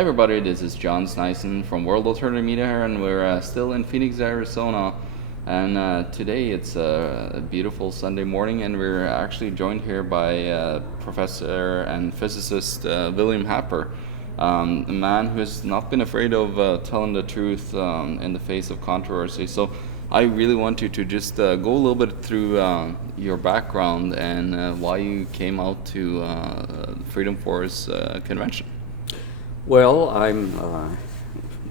Hi everybody, this is John Sneisen from World Alternative Media here, and we're still in Phoenix, Arizona. And today it's a beautiful Sunday morning, and we're actually joined here by Professor and physicist William Happer, a man who has not been afraid of telling the truth in the face of controversy. So I really want you to just go a little bit through your background and why you came out to Freedom Force convention. Well, I'm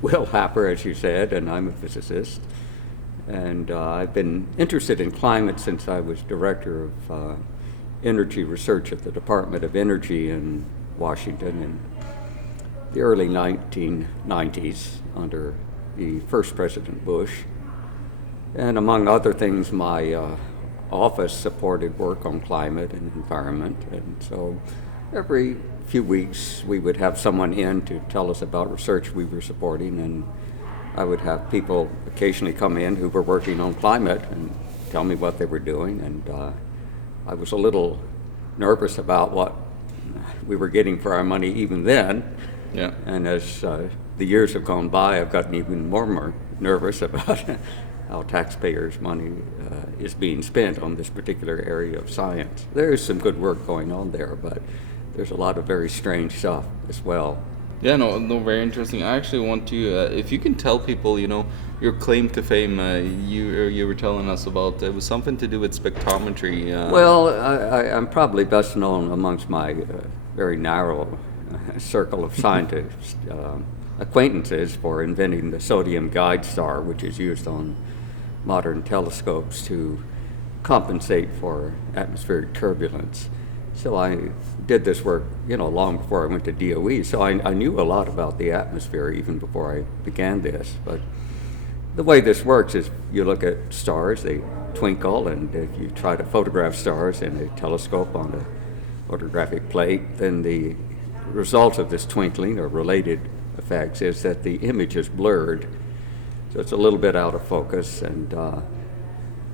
Will Happer, as you said, and I'm a physicist. And I've been interested in climate since I was director of energy research at the Department of Energy in Washington in the early 1990s under the first President Bush. And among other things, my office supported work on climate and environment. And so every few weeks we would have someone in to tell us about research we were supporting, and I would have people occasionally come in who were working on climate and tell me what they were doing. And I was a little nervous about what we were getting for our money even then. Yeah. And as the years have gone by, I've gotten even more nervous about how taxpayers' money is being spent on this particular area of science. There is some good work going on there, but there's a lot of very strange stuff as well. Yeah, no, very interesting. I actually want to, if you can tell people, your claim to fame, you were telling us about, it was something to do with spectrometry. Well, I'm probably best known amongst my very narrow circle of scientists, acquaintances, for inventing the Sodium Guidestar, which is used on modern telescopes to compensate for atmospheric turbulence. So I did this work, long before I went to DOE. So I knew a lot about the atmosphere even before I began this. But the way this works is you look at stars, they twinkle, and if you try to photograph stars in a telescope on a photographic plate, then the result of this twinkling or related effects is that the image is blurred. So it's a little bit out of focus. And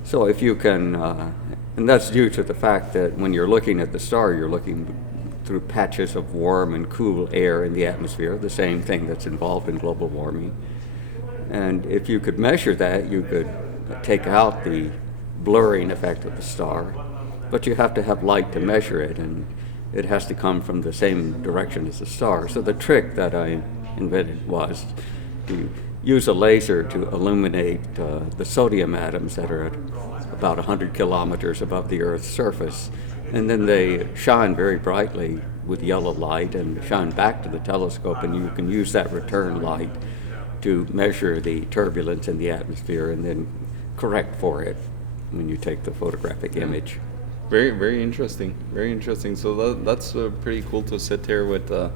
so if you can, and that's due to the fact that when you're looking at the star, you're looking through patches of warm and cool air in the atmosphere, the same thing that's involved in global warming. And if you could measure that, you could take out the blurring effect of the star, but you have to have light to measure it, and it has to come from the same direction as the star. So the trick that I invented was to use a laser to illuminate the sodium atoms that are at about 100 kilometers above the Earth's surface. And then they shine very brightly with yellow light and shine back to the telescope, and you can use that return light to measure the turbulence in the atmosphere and then correct for it when you take the photographic image. Very, very interesting. Very interesting. So that's pretty cool to sit here with a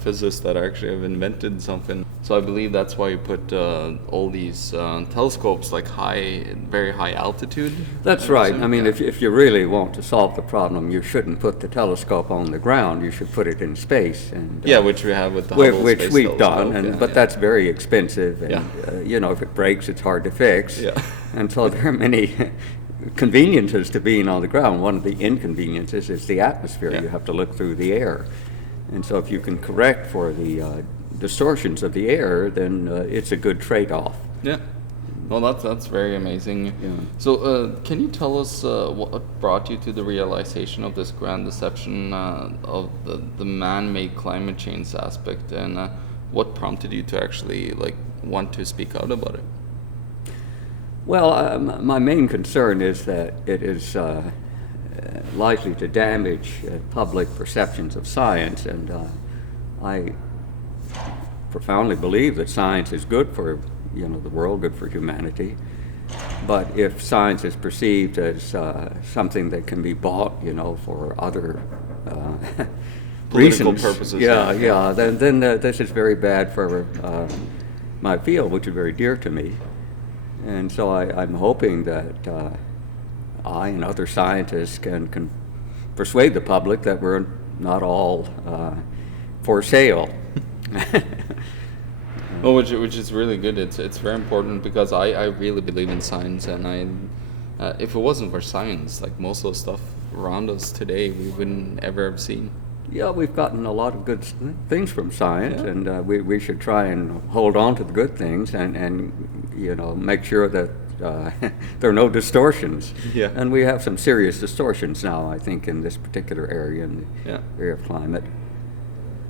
physicist that actually have invented something. So I believe that's why you put all these telescopes like very high altitude. That's right. I mean, if you really want to solve the problem, you shouldn't put the telescope on the ground. You should put it in space. And which we have with the Hubble which Space we've Telescope. done. But that's very expensive. And if it breaks, it's hard to fix. Yeah. And so there are many conveniences to being on the ground. One of the inconveniences is the atmosphere. Yeah. You have to look through the air. And so if you can correct for the distortions of the air, then it's a good trade-off. Yeah. Well, that's very amazing. Yeah. So can you tell us what brought you to the realization of this grand deception of the man-made climate change aspect, and what prompted you to actually want to speak out about it? Well, my main concern is that it is likely to damage public perceptions of science, and I profoundly believe that science is good for the world, good for humanity. But if science is perceived as something that can be bought, for other political reasons, purposes, then this is very bad for my field, which is very dear to me. And so I'm hoping that I and other scientists can persuade the public that we're not all for sale. Well, which is really good. It's very important because I really believe in science, and if it wasn't for science, like most of the stuff around us today, we wouldn't ever have seen. Yeah, we've gotten a lot of good things from science, Yeah. and we should try and hold on to the good things and make sure that there are no distortions. Yeah. And we have some serious distortions now, I think, in this particular area, in the Yeah. area of climate.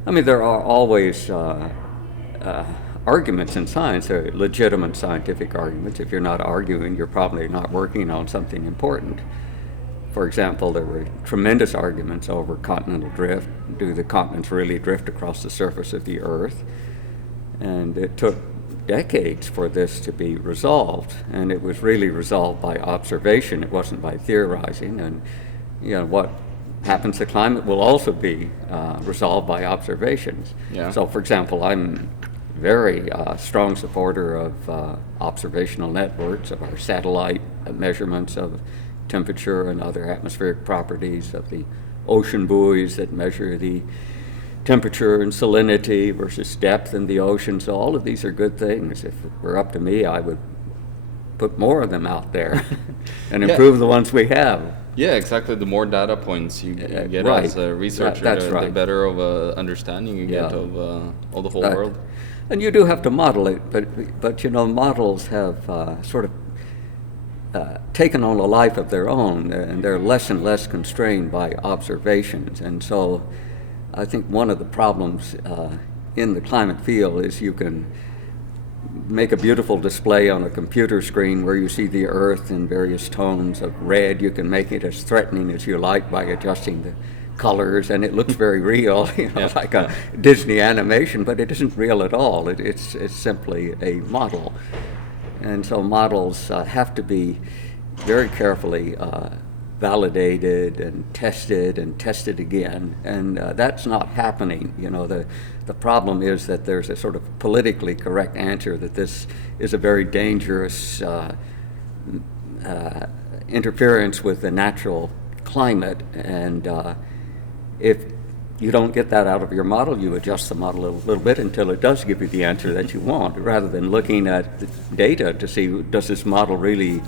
I mean, there are always arguments in science, legitimate scientific arguments. If you're not arguing, you're probably not working on something important. For example, there were tremendous arguments over continental drift. Do the continents really drift across the surface of the Earth? And it took decades for this to be resolved, and it was really resolved by observation. It wasn't by theorizing. And what happens to climate will also be resolved by observations. Yeah. So, for example, I'm very strong supporter of observational networks, of our satellite measurements of temperature and other atmospheric properties, of the ocean buoys that measure the temperature and salinity versus depth in the ocean. So all of these are good things. If it were up to me, I would put more of them out there and improve the ones we have. Yeah, exactly. The more data poents you get right. as a researcher, That's the right. better of a understanding you get of the whole world. And you do have to model it, but models have sort of taken on a life of their own, and they're less and less constrained by observations. And so I think one of the problems in the climate field is you can make a beautiful display on a computer screen where you see the Earth in various tones of red. You can make it as threatening as you like by adjusting the colors, and it looks very real, like a Disney animation, but it isn't real at all. It's simply a model. And so models have to be very carefully validated and tested again, and that's not happening. The problem is that there's a sort of politically correct answer that this is a very dangerous interference with the natural climate, and if you don't get that out of your model, you adjust the model a little bit until it does give you the answer that you want, rather than looking at the data to see, does this model really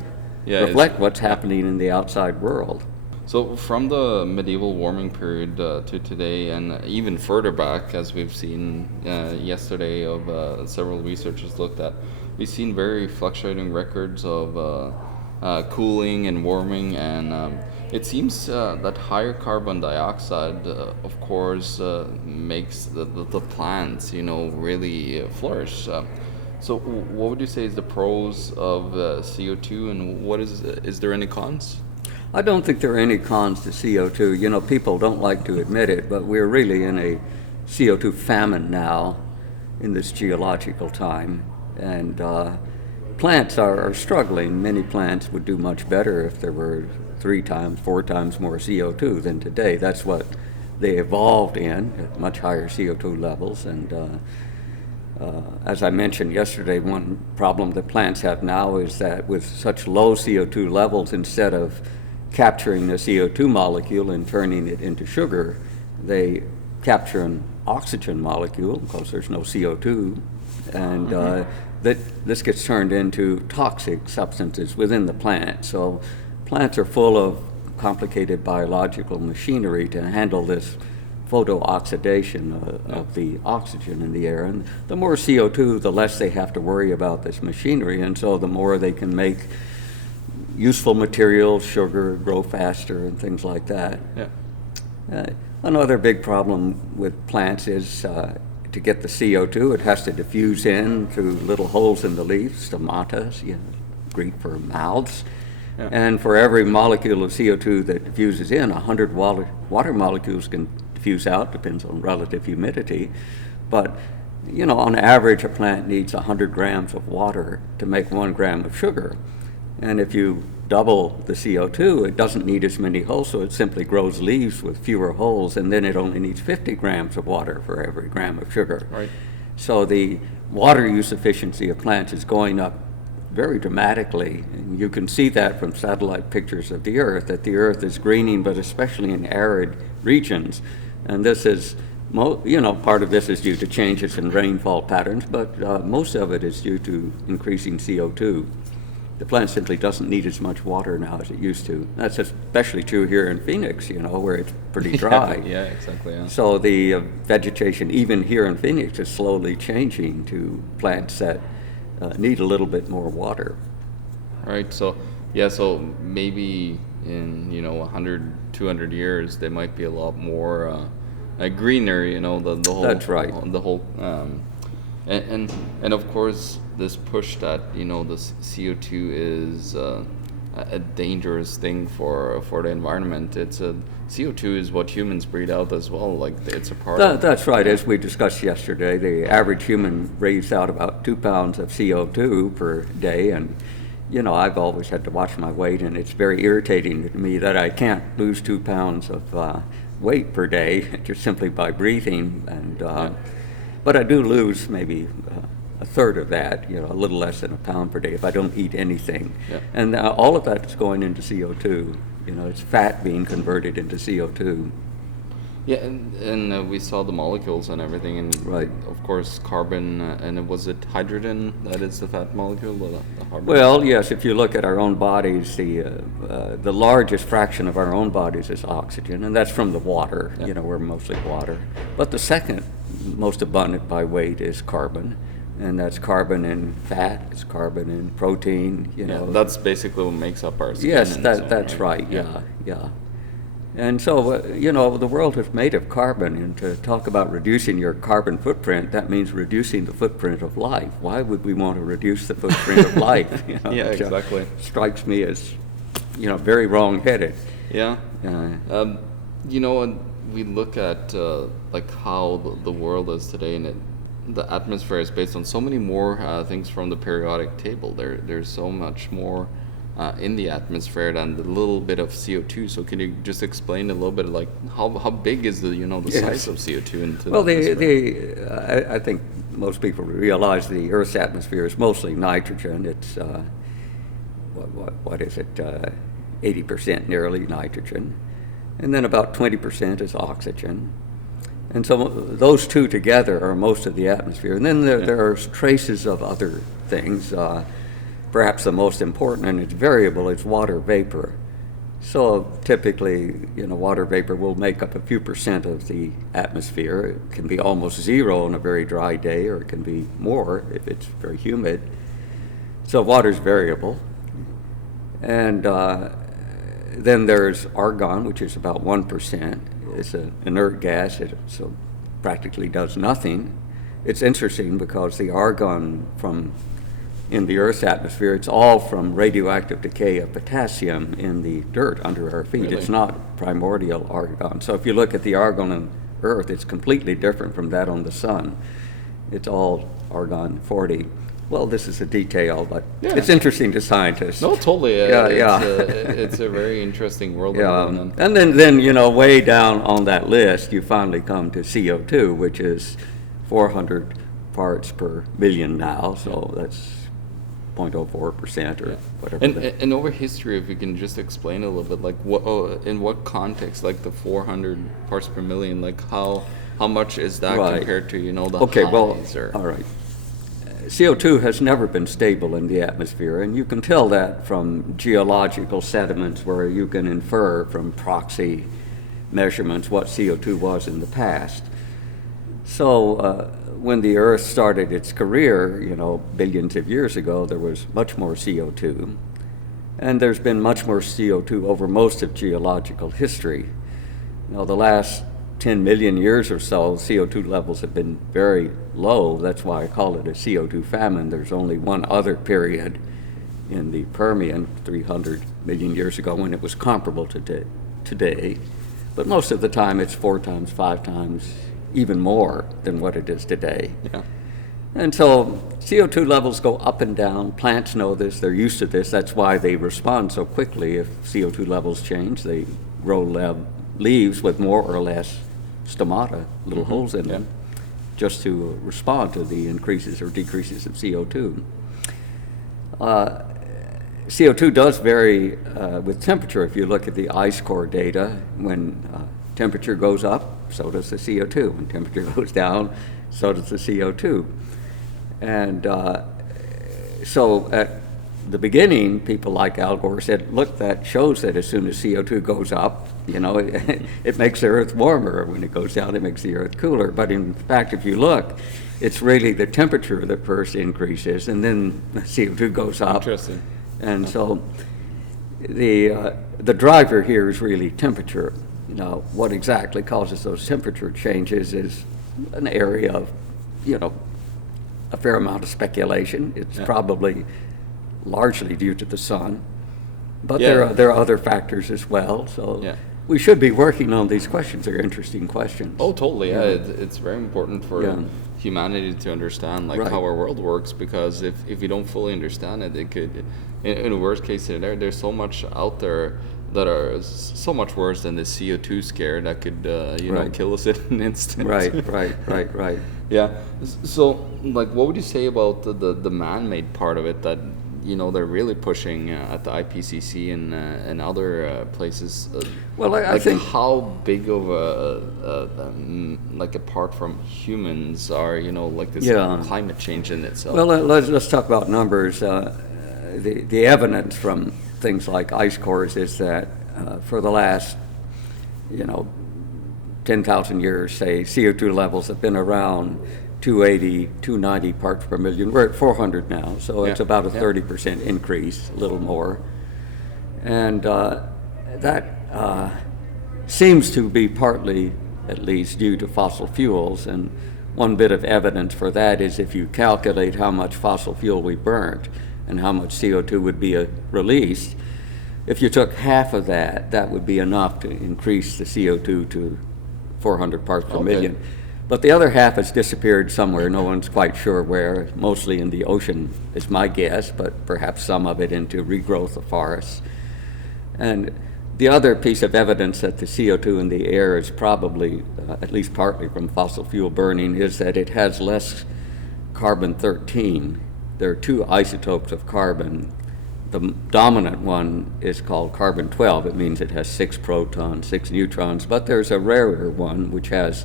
reflect what's happening in the outside world. So from the medieval warming period to today, and even further back, as we've seen yesterday of several researchers looked at, we've seen very fluctuating records of cooling and warming, and it seems that higher carbon dioxide, of course, makes the plants, really flourish. So what would you say is the pros of CO2, and what is there any cons? I don't think there are any cons to CO2. People don't like to admit it, but we're really in a CO2 famine now in this geological time. And plants are struggling. Many plants would do much better if there were 3 times, 4 times more CO2 than today. That's what they evolved in, at much higher CO2 levels. And as I mentioned yesterday, one problem that plants have now is that with such low CO2 levels, instead of capturing the CO2 molecule and turning it into sugar, they capture an oxygen molecule because there's no CO2, and this gets turned into toxic substances within the plant. So plants are full of complicated biological machinery to handle this photooxidation of the oxygen in the air. And the more CO2, the less they have to worry about this machinery, and so the more they can make useful materials, sugar, grow faster, and things like that. Another big problem with plants is to get the CO2, it has to diffuse in through little holes in the leaves, stomatas, Greek for mouths. And for every molecule of CO2 that diffuses in, 100 water molecules can diffuse out, depends on relative humidity. But, on average, a plant needs 100 grams of water to make 1 gram of sugar. And if you double the CO2, it doesn't need as many holes, so it simply grows leaves with fewer holes, and then it only needs 50 grams of water for every gram of sugar. Right. So the water use efficiency of plants is going up very dramatically. And you can see that from satellite pictures of the Earth, that the Earth is greening, but especially in arid regions. And this is, part of this is due to changes in rainfall patterns, but most of it is due to increasing CO2. the plant simply doesn't need as much water now as it used to. That's especially true here in Phoenix, where it's pretty dry. Yeah, exactly. Yeah. So the vegetation, even here in Phoenix, is slowly changing to plants that need a little bit more water. Right. So maybe in 100, 200 years, they might be a lot more greener. The whole. That's right. The whole. And of course, this push that this CO2 is a dangerous thing for the environment. CO2 is what humans breathe out as well. Like it's a part. That's right. As we discussed yesterday, the average human breathes out about 2 pounds of CO2 per day, and I've always had to watch my weight, and it's very irritating to me that I can't lose 2 pounds of weight per day just simply by breathing. And but I do lose maybe a third of that, a little less than a pound per day if I don't eat anything. Yeah. And all of that is going into CO2. It's fat being converted into CO2. Yeah, and we saw the molecules and everything, and right. Of course carbon, and was it hydrogen that is the fat molecule? The carbon? Well, yes. If you look at our own bodies, the largest fraction of our own bodies is oxygen, and that's from the water. Yeah. We're mostly water. But the second most abundant by weight is carbon, and that's carbon in fat, it's carbon in protein. Yeah, that's basically what makes up our skin. Yes, and that's right. Yeah. And so, the world is made of carbon, and to talk about reducing your carbon footprint, that means reducing the footprint of life. Why would we want to reduce the footprint of life? Yeah, exactly. Strikes me as, very wrong-headed. Yeah. We look at like how the world is today, and the atmosphere is based on so many more things from the periodic table. There's so much more in the atmosphere than the little bit of CO2. So can you just explain a little bit, like how big is the Yes. size of CO2 into Well, the atmosphere? I think most people realize the Earth's atmosphere is mostly nitrogen. It's what is it? 80% nearly nitrogen, and then about 20% is oxygen. And so those two together are most of the atmosphere. And then there are traces of other things. Perhaps the most important, and it's variable, is water vapor. So typically, water vapor will make up a few percent of the atmosphere. It can be almost zero on a very dry day, or it can be more if it's very humid. So water's variable. And then there's argon, which is about 1%. It's an inert gas, so practically does nothing. It's interesting because the argon in the Earth's atmosphere, it's all from radioactive decay of potassium in the dirt under our feet. Really? It's not primordial argon. So if you look at the argon on Earth, it's completely different from that on the sun. It's all argon-40. Well, this is a detail, but it's interesting to scientists. No, totally. It's a very interesting world. Yeah, and then way down on that list, you finally come to CO2, which is 400 parts per million now. So that's 0.04% or whatever. And over history, if you can just explain a little bit, like in what context, like the 400 parts per million, like how much is that compared to the highs? All right. CO2 has never been stable in the atmosphere, and you can tell that from geological sediments where you can infer from proxy measurements what CO2 was in the past. So when the Earth started its career, billions of years ago, there was much more CO2, and there's been much more CO2 over most of geological history. The last 10 million years or so, CO2 levels have been very low. That's why I call it a CO2 famine. There's only one other period in the Permian, 300 million years ago, when it was comparable to today. But most of the time, it's 4 times, 5 times, even more than what it is today. Yeah. And so CO2 levels go up and down. Plants know this. They're used to this. That's why they respond so quickly. If CO2 levels change, they grow leaves with more or less stomata, little holes in them, just to respond to the increases or decreases of CO2. CO2 does vary with temperature. If you look at the ice core data, when temperature goes up, so does the CO2. When temperature goes down, so does the CO2. And so at the beginning, people like Al Gore said, look, that shows that as soon as CO2 goes up, it makes the Earth warmer. When it goes down, it makes the Earth cooler. But in fact, if you look, it's really the temperature that first increases, and then CO2 goes up. Interesting. And so the driver here is really temperature. Now, what exactly causes those temperature changes is an area of, a fair amount of speculation. It's probably largely due to the sun, but there are other factors as well. So we should be working on these questions. They're interesting questions. Oh, totally. Yeah, it's very important for humanity to understand how our world works, because if you don't fully understand it, it could, in a worst case scenario, there's so much out there that are so much worse than the CO2 scare that could kill us in an instant. Right. Yeah. So, what would you say about the man-made part of it that they're really pushing at the IPCC and other places? Well, I think how big of apart from humans are this climate change in itself? Well, let's talk about numbers. The evidence from things like ice cores is that for the last 10,000 years, say, CO2 levels have been around 280, 290 parts per million. We're at 400 now, so it's about a 30% increase, a little more. And that seems to be partly, at least, due to fossil fuels. And one bit of evidence for that is if you calculate how much fossil fuel we burnt and how much CO2 would be released, if you took half of that, that would be enough to increase the CO2 to 400 parts per million. But the other half has disappeared somewhere. No one's quite sure where. Mostly in the ocean is my guess, but perhaps some of it into regrowth of forests. And the other piece of evidence that the CO2 in the air is probably, at least partly from fossil fuel burning, is that it has less carbon-13. There are two isotopes of carbon. The dominant one is called carbon-12. It means it has 6 protons, 6 neutrons, but there's a rarer one which has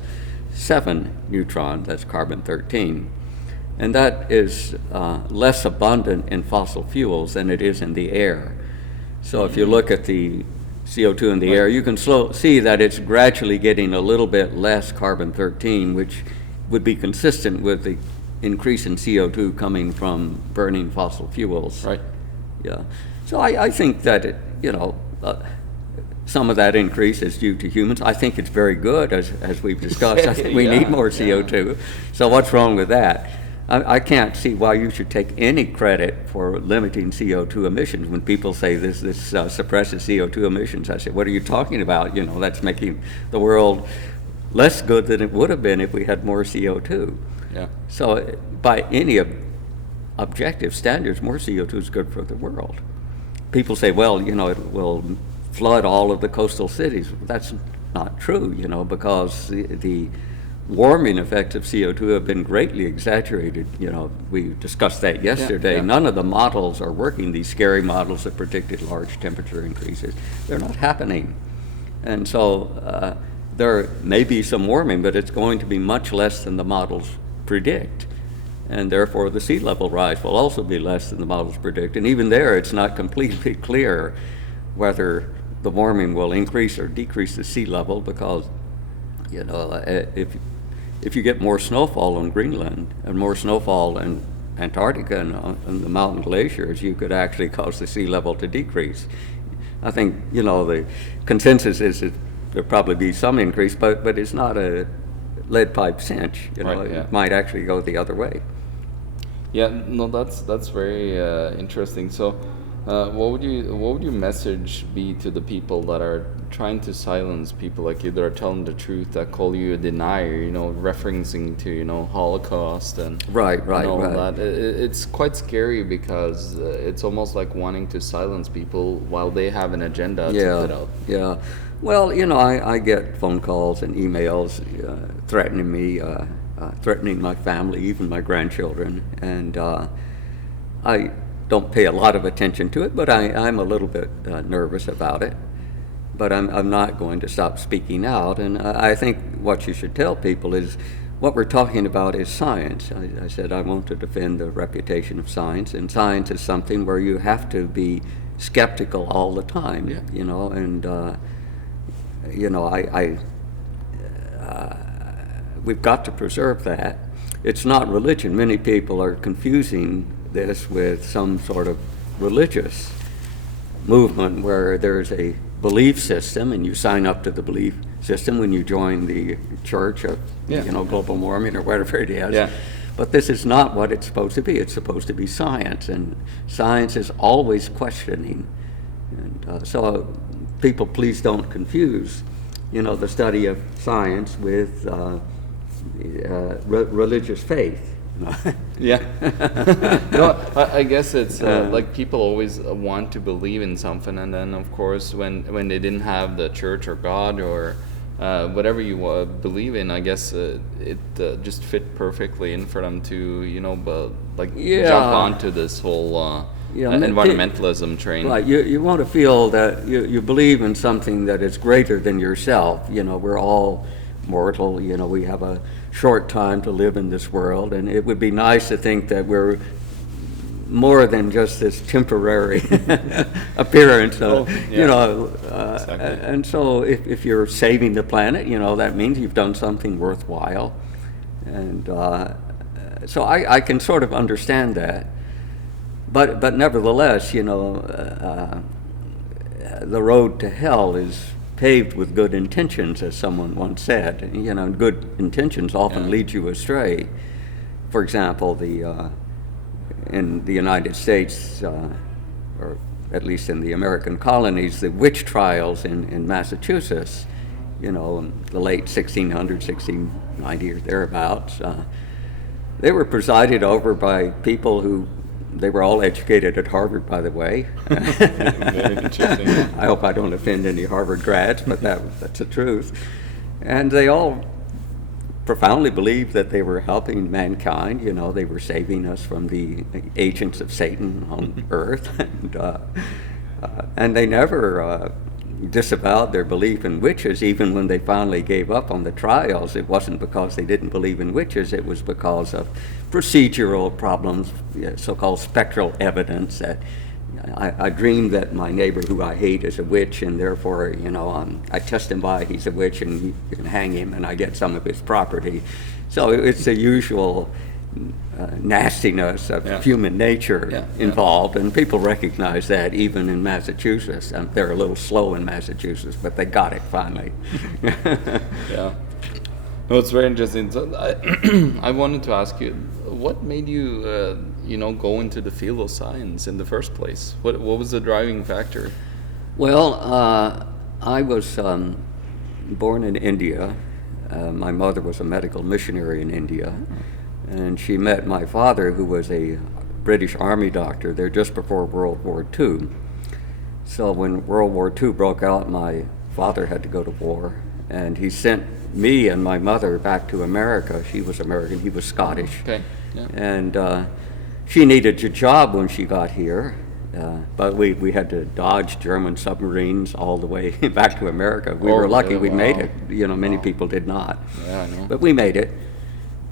7 neutrons, that's carbon-13. And that is less abundant in fossil fuels than it is in the air. So if you look at the CO2 in the air, you can see that it's gradually getting a little bit less carbon-13, which would be consistent with the increase in CO2 coming from burning fossil fuels. Right. Yeah. So I think that, some of that increase is due to humans. I think it's very good, as we've discussed. I think we need more CO2. So what's wrong with that? I can't see why you should take any credit for limiting CO2 emissions. When people say this suppresses CO2 emissions, I say, what are you talking about? That's making the world less good than it would have been if we had more CO2. Yeah. So by any objective standards, more CO2 is good for the world. People say, well, it will flood all of the coastal cities. That's not true, because the warming effects of CO2 have been greatly exaggerated. We discussed that yesterday. Yeah. None of the models are working, these scary models that predicted large temperature increases. They're not happening. And so there may be some warming, but it's going to be much less than the models predict. And therefore the sea level rise will also be less than the models predict. And even there, it's not completely clear whether the warming will increase or decrease the sea level, because if you get more snowfall on Greenland and more snowfall in Antarctica and the mountain glaciers, you could actually cause the sea level to decrease. I think the consensus is that there'll probably be some increase, but it's not a lead pipe cinch. It might actually go the other way. Yeah, no, that's very interesting. So, what would your message be to the people that are trying to silence people like you, that are telling the truth, that call you a denier? Referencing to Holocaust and right. that. It's quite scary, because it's almost like wanting to silence people while they have an agenda to put out. Yeah. Well, I get phone calls and emails threatening me. Threatening my family, even my grandchildren, and I don't pay a lot of attention to it, but I'm a little bit nervous about it. but I'm not going to stop speaking out. And I think what you should tell people is what we're talking about is science. I said I want to defend the reputation of science, and science is something where you have to be skeptical all the time, you know, and you know, we've got to preserve that. It's not religion. Many people are confusing this with some sort of religious movement where there's a belief system and you sign up to the belief system when you join the church of, you know, Global Mormon or whatever it is. Yeah. But this is not what it's supposed to be. It's supposed to be science, and science is always questioning. And so people, please don't confuse, you know, the study of science with religious faith. Yeah. No, I guess it's like people always want to believe in something, and then of course when they didn't have the church or God or whatever you believe in, I guess it just fit perfectly in for them to, you know, jump onto this whole environmentalism train. Right. You want to feel that you believe in something that is greater than yourself. You know, we're all mortal. You know, we have a short time to live in this world, and it would be nice to think that we're more than just this temporary appearance. You know, exactly. And so if you're saving the planet, you know, that means you've done something worthwhile. And so I can sort of understand that. But nevertheless, you know, the road to hell is paved with good intentions, as someone once said. You know, good intentions often lead you astray. For example, in the United States, or at least in the American colonies, the witch trials in Massachusetts, you know, in the late 1600s, 1690 or thereabouts, they were presided over by people who, they were all educated at Harvard, by the way. Very interesting. I hope I don't offend any Harvard grads, but that's the truth. And they all profoundly believed that they were helping mankind. You know, they were saving us from the agents of Satan on earth. And they never disavowed their belief in witches. Even when they finally gave up on the trials, it wasn't because they didn't believe in witches. It was because of procedural problems, so-called spectral evidence, that I dreamed that my neighbor who I hate is a witch, and therefore, you know, I testify he's a witch, and you can hang him, and I get some of his property. So it's the usual nastiness of human nature involved, and people recognize that even in Massachusetts. They're a little slow in Massachusetts, but they got it finally. Yeah. No, it's very interesting. So I wanted to ask you, what made you, you know, go into the field of science in the first place? What was the driving factor? Well, I was born in India. My mother was a medical missionary in India, and she met my father, who was a British Army doctor there just before World War II. So when World War II broke out, my father had to go to war, and he sent me and my mother back to America. She was American, he was Scottish. Okay. Yeah. And she needed a job when she got here, but we had to dodge German submarines all the way back to America. We were lucky we made it. You know, many people did not. Yeah, I know. But we made it.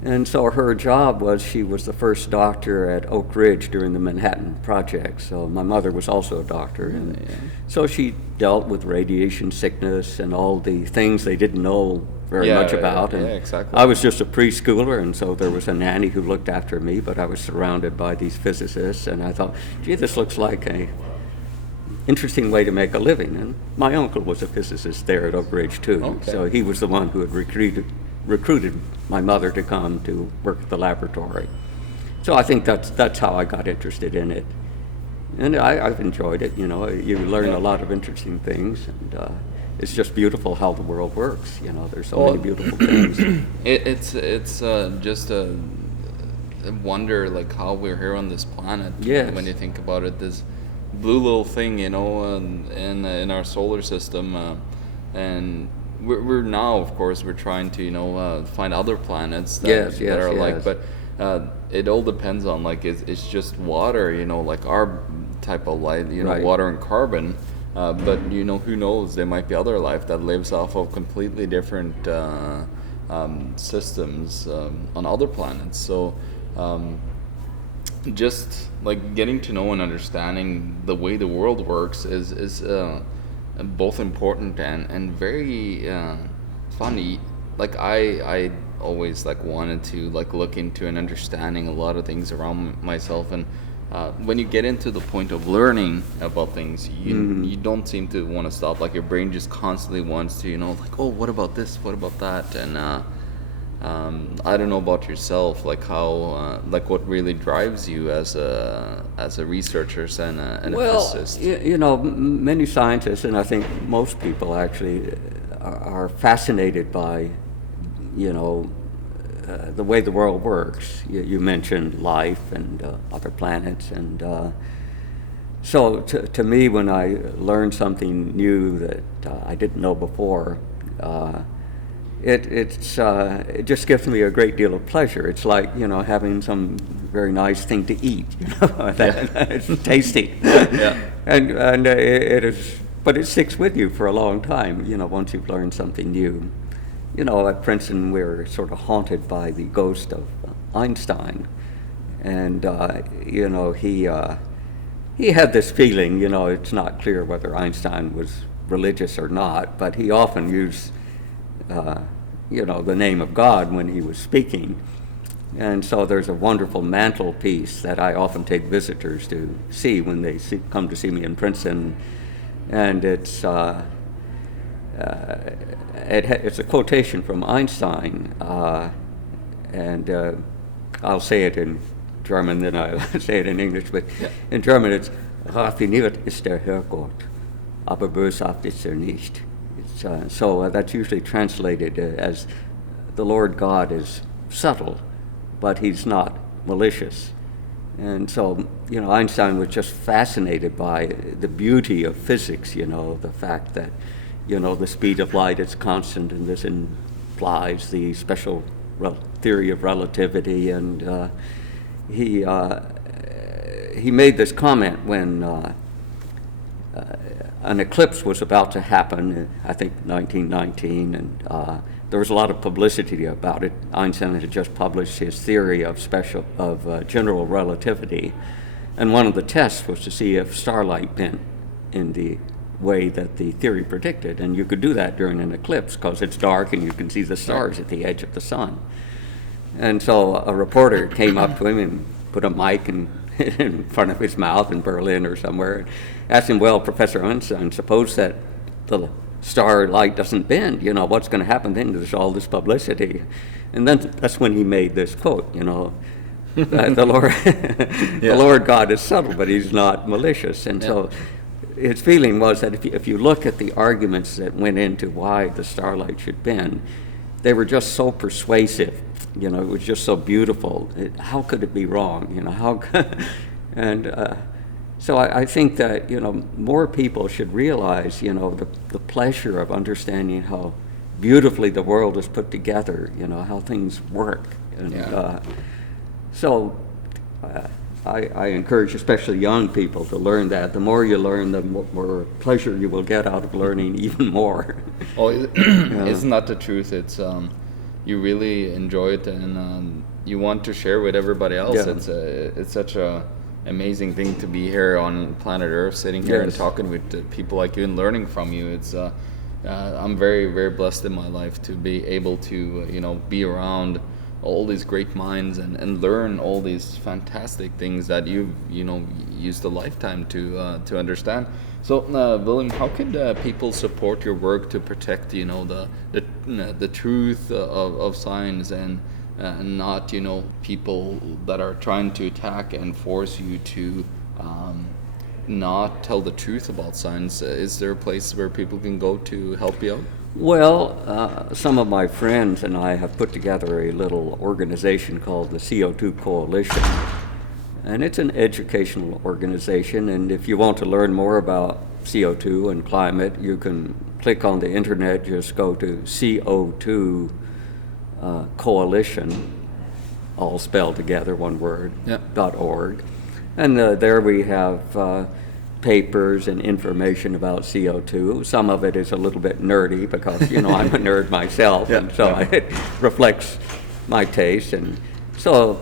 And so her job was, she was the first doctor at Oak Ridge during the Manhattan Project. So my mother was also a doctor. And so she dealt with radiation sickness and all the things they didn't know very much about. And exactly. I was just a preschooler, and so there was a nanny who looked after me, but I was surrounded by these physicists, and I thought, gee, this looks like a interesting way to make a living. And my uncle was a physicist there at Oak Ridge too. So he was the one who had recruited my mother to come to work at the laboratory. So I think that's how I got interested in it. And I've enjoyed it. You know, you learn a lot of interesting things, and it's just beautiful how the world works. You know, there's so many beautiful things. It's just a wonder, like, how we're here on this planet. Yes. When you think about it, this blue little thing, you know, in our solar system, and we're now, of course, we're trying to, you know, find other planets that are like, but it all depends on, like, it's just water, you know, like our type of light, you know, water and carbon. but who knows? There might be other life that lives off of completely different systems on other planets. So just like getting to know and understanding the way the world works is both important and very funny. Like I always like wanted to like look into and understanding a lot of things around myself, and when you get into the point of learning about things, you don't seem to want to stop. Like your brain just constantly wants to, like, oh, what about this? What about that? And I don't know about yourself, like how, like what really drives you as a researcher and a physicist. Many scientists, and I think most people actually, are fascinated by, the way the world works. You mentioned life and other planets, and so to me, when I learn something new that I didn't know before, it just gives me a great deal of pleasure. It's like having some very nice thing to eat. It's tasty, and it is. But it sticks with you for a long time. Once you've learned something new. At Princeton, we're sort of haunted by the ghost of Einstein, and he had this feeling. It's not clear whether Einstein was religious or not, but he often used the name of God when he was speaking. And so there's a wonderful mantelpiece that I often take visitors to see when they come to see me in Princeton, and it's a quotation from Einstein, and I'll say it in German, then I'll say it in English, but in German it's "Raffiniert ist der Herrgott, aber böshaft ist nicht." So that's usually translated as the Lord God is subtle, but he's not malicious. And so, Einstein was just fascinated by the beauty of physics, the fact that, the speed of light is constant, and this implies the special theory of relativity. And he made this comment when an eclipse was about to happen, I think 1919, and there was a lot of publicity about it. Einstein had just published his theory of general relativity, and one of the tests was to see if starlight bent in the way that the theory predicted, and you could do that during an eclipse because it's dark and you can see the stars at the edge of the sun. And so a reporter came up to him and put a mic in front of his mouth in Berlin or somewhere, and asked him, "Well, Professor Einstein, suppose that the starlight doesn't bend, what's going to happen then? There's all this publicity." And then that's when he made this quote, the Lord, the Lord God is subtle, but he's not malicious. And so his feeling was that if you look at the arguments that went into why the starlight should bend, they were just so persuasive. It was just so beautiful. How could it be wrong? So I think that more people should realize the pleasure of understanding how beautifully the world is put together. How things work, and so I encourage especially young people to learn that. The more you learn, the more pleasure you will get out of learning even more. Oh, isn't that the truth? It's you really enjoy it, and you want to share with everybody else. It's such a amazing thing to be here on planet Earth, sitting here and talking with people like you and learning from you. It's I'm very, very blessed in my life to be able to be around all these great minds and learn all these fantastic things that you've used a lifetime to understand. So William, how could people support your work to protect the truth of science and not people that are trying to attack and force you to not tell the truth about science? Is there a place where people can go to help you out? Well, some of my friends and I have put together a little organization called the Co2 Coalition, and it's an educational organization, and if you want to learn more about CO2 and climate, you can click on the internet, just go to Co2 Coalition, all spelled together, one word, .org. And there we have papers and information about CO2. Some of it is a little bit nerdy because, I'm a nerd myself, and so it reflects my taste. And so,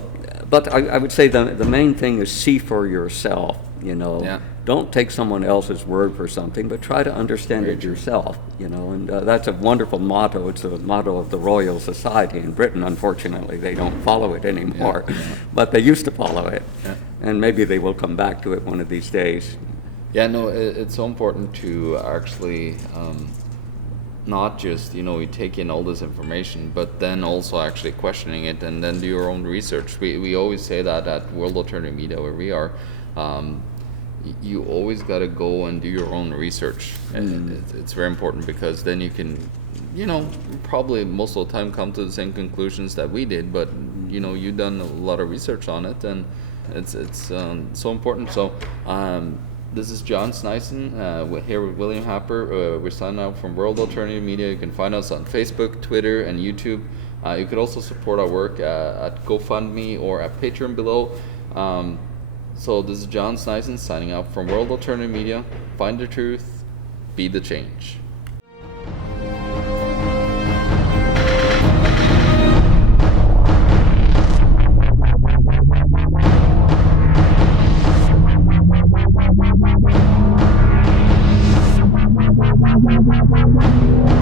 but I would say the main thing is see for yourself, Don't take someone else's word for something, but try to understand it yourself, and that's a wonderful motto. It's a motto of the Royal Society in Britain. Unfortunately, they don't follow it anymore, but they used to follow it, and maybe they will come back to it one of these days. Yeah, no, it's so important to actually not just, you take in all this information, but then also actually questioning it and then do your own research. We always say that at World Alternative Media, where we are, you always got to go and do your own research. And it's very important, because then you can, probably most of the time come to the same conclusions that we did, but, you've done a lot of research on it, and it's so important. So, this is John Sneisen, here with William Happer. We're signing out from World Alternative Media. You can find us on Facebook, Twitter, and YouTube. You could also support our work at GoFundMe or at Patreon below. So this is John Sneisen signing out from World Alternative Media. Find the truth, be the change. Thank you.